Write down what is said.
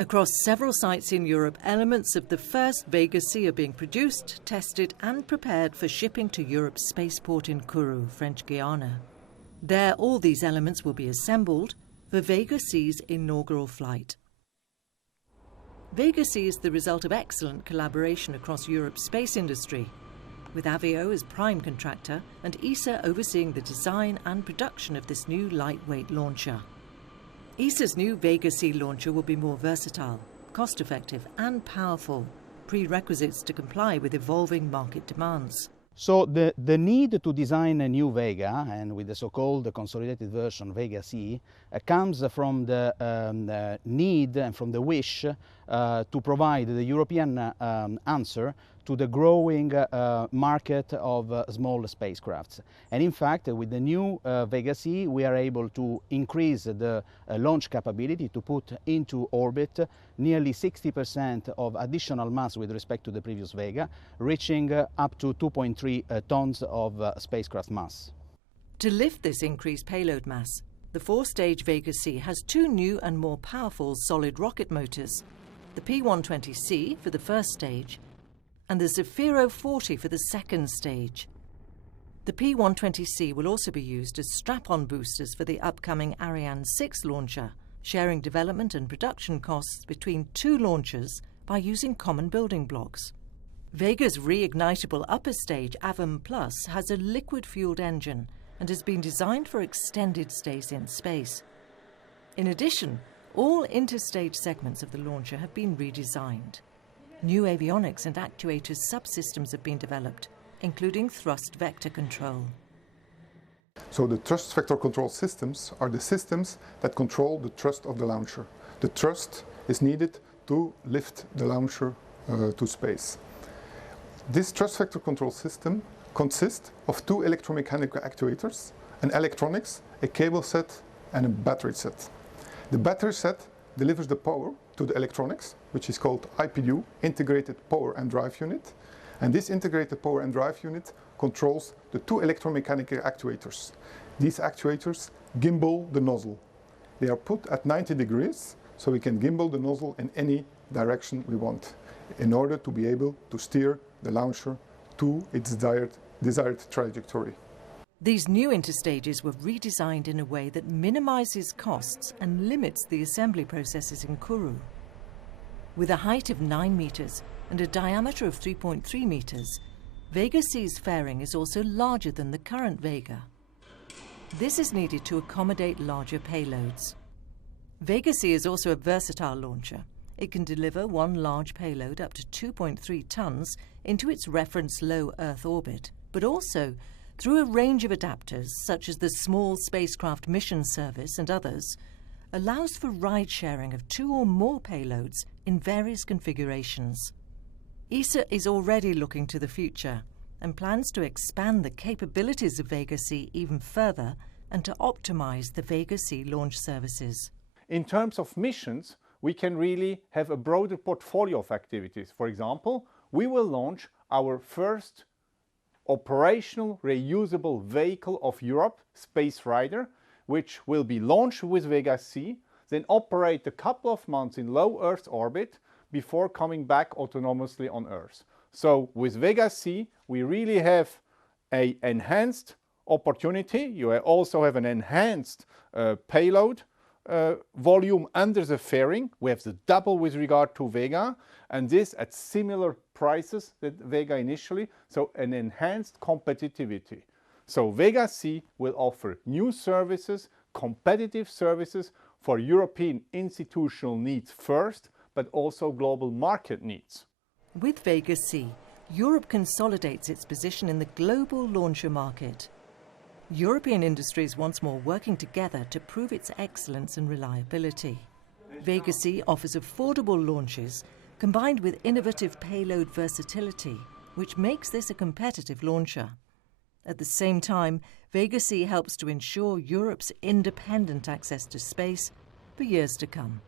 Across several sites in Europe, elements of the first Vega-C are being produced, tested and prepared for shipping to Europe's spaceport in Kourou, French Guiana. There, all these elements will be assembled for Vega-C's inaugural flight. Vega-C is the result of excellent collaboration across Europe's space industry, with Avio as prime contractor and ESA overseeing the design and production of this new lightweight launcher. ESA's new Vega-C launcher will be more versatile, cost-effective and powerful, prerequisites to comply with evolving market demands. So the need to design a new Vega, and with the so-called consolidated version Vega-C, comes from the need and from the wish to provide the European answer to the growing market of small spacecrafts. And in fact, with the new Vega-C, we are able to increase the launch capability to put into orbit nearly 60% of additional mass with respect to the previous Vega, reaching up to 2.3 tons of spacecraft mass. To lift this increased payload mass, the four-stage Vega-C has two new and more powerful solid rocket motors, the P120C for the first stage and the Zefiro 40 for the second stage. The P120C will also be used as strap-on boosters for the upcoming Ariane 6 launcher, sharing development and production costs between two launchers by using common building blocks. Vega's reignitable upper stage Avam Plus has a liquid-fueled engine and has been designed for extended stays in space. In addition, all interstage segments of the launcher have been redesigned. New avionics and actuators subsystems have been developed, including thrust vector control. So the thrust vector control systems are the systems that control the thrust of the launcher. The thrust is needed to lift the launcher to space. This thrust vector control system consists of two electromechanical actuators, an electronics, a cable set and a battery set. The battery set delivers the power to the electronics, which is called IPU, Integrated Power and Drive Unit. And this Integrated Power and Drive Unit controls the two electromechanical actuators. These actuators gimbal the nozzle. They are put at 90 degrees, so we can gimbal the nozzle in any direction we want, in order to be able to steer the launcher to its desired trajectory. These new interstages were redesigned in a way that minimizes costs and limits the assembly processes in Kourou. With a height of 9 meters and a diameter of 3.3 meters, Vega-C's fairing is also larger than the current Vega. This is needed to accommodate larger payloads. Vega-C is also a versatile launcher. It can deliver one large payload up to 2.3 tons into its reference low Earth orbit, but also through a range of adapters, such as the Small Spacecraft Mission Service and others, allows for ride-sharing of two or more payloads in various configurations. ESA is already looking to the future and plans to expand the capabilities of Vega-C even further and to optimize the Vega-C launch services. In terms of missions, we can really have a broader portfolio of activities. For example, we will launch our first operational reusable vehicle of Europe, Space Rider, which will be launched with Vega-C, then operate a couple of months in low Earth orbit before coming back autonomously on Earth. So with Vega-C, we really have an enhanced opportunity. You also have an enhanced payload volume under the fairing. We have the double with regard to Vega, and this at similar prices that Vega initially, so an enhanced competitivity. So Vega-C will offer new services, competitive services for European institutional needs first, but also global market needs. With Vega-C, Europe consolidates its position in the global launcher market. European industries once more working together to prove its excellence and reliability. Vega-C offers affordable launches combined with innovative payload versatility, which makes this a competitive launcher. At the same time, Vega-C helps to ensure Europe's independent access to space for years to come.